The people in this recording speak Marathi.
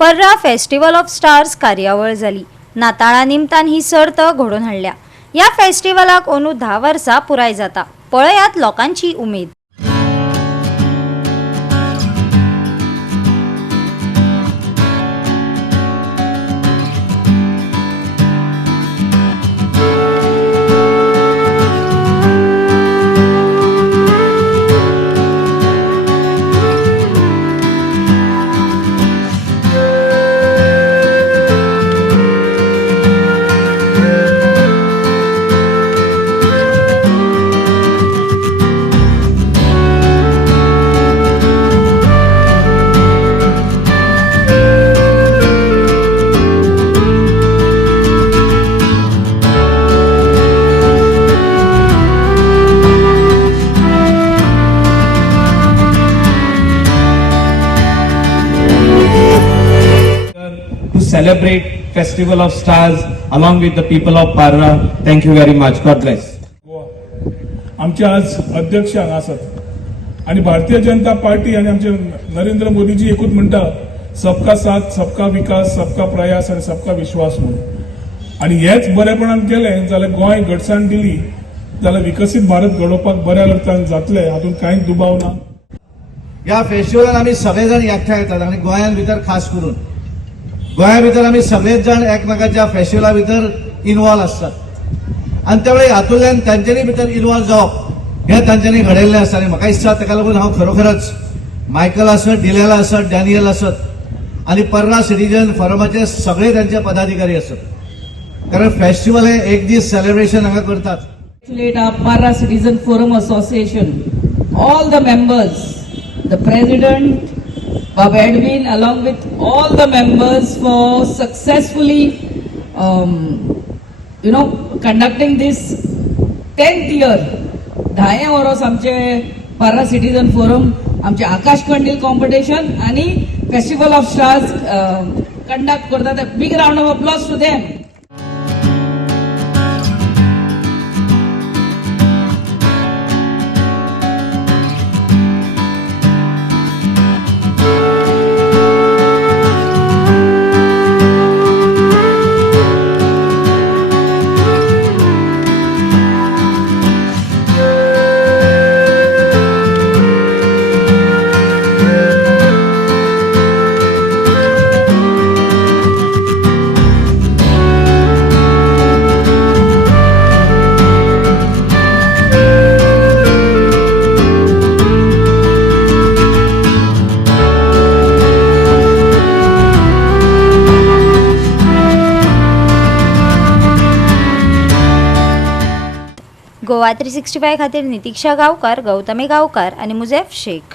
पर्रा फेस्टिवल ऑफ स्टार्स कार्यावळ जाली। नाताळा निमतान ही सर्त घडोवन हाडल्या। या फेस्टिवलाक अंदू 10 वर्सां पुराय जाता। पळयात लोकांची उमेद। To celebrate Festival of Stars along with the people of Parra. Thank you very much. God bless. आमचे आज अध्यक्ष हांगा आसात आणि भारतीय जनता पार्टी आणि आमचे नरेंद्र मोदीजी एकूच म्हणटा सबका साथ, सबका विकास, सबका प्रयास आणि सबका विश्वास म्हणून। आणि हेच बरेपणान केलें जाल्यार गोंय घटसाण दिली जाल्यार विकसीत भारत घडोवपाक बऱ्या अर्थान जातले, हातून कांयच दुबाव ना। या फेस्टिवलान आमी सगळे जाण एकठांय येतात आणि गोंयान भितर खास करून गोंया भितर आमी सगळेच जाण एकमेकाच्या फेस्टिवला भितर इन्वॉल्व असतात आणि त्यावेळी हातूंतल्यान तांच्यानी भितर इन्वॉल्व जावप हे तांच्यांनी घडयल्लें आसा। आणि म्हाका दिसता ताका लागून हांव खरोखरच मायकल आसत, डिलेला आसत, डॅनियल आसत आणि पर्रा सिटीजन फोरमाचे सगळे तांचे पदाधिकारी असत, कारण फेस्टिवल हे एक दीस सेलिब्रेशन हांगा करतात। Parra Citizen Forum Association, all the members, the president, Bob Edwin, along with all the members for successfully, conducting this 10th year. 10 वर्स आमचे Parra Citizen Forum, आमचे आकाश कंदील कॉम्पिटिशन आणि फेस्टिवल ऑफ स्टार्स कंडक्ट करतात। Big round of applause to them. Goa 365 खातीर नितीक्षा गांवकार, गौतमी गांवकार आणि मुजेफ शेख।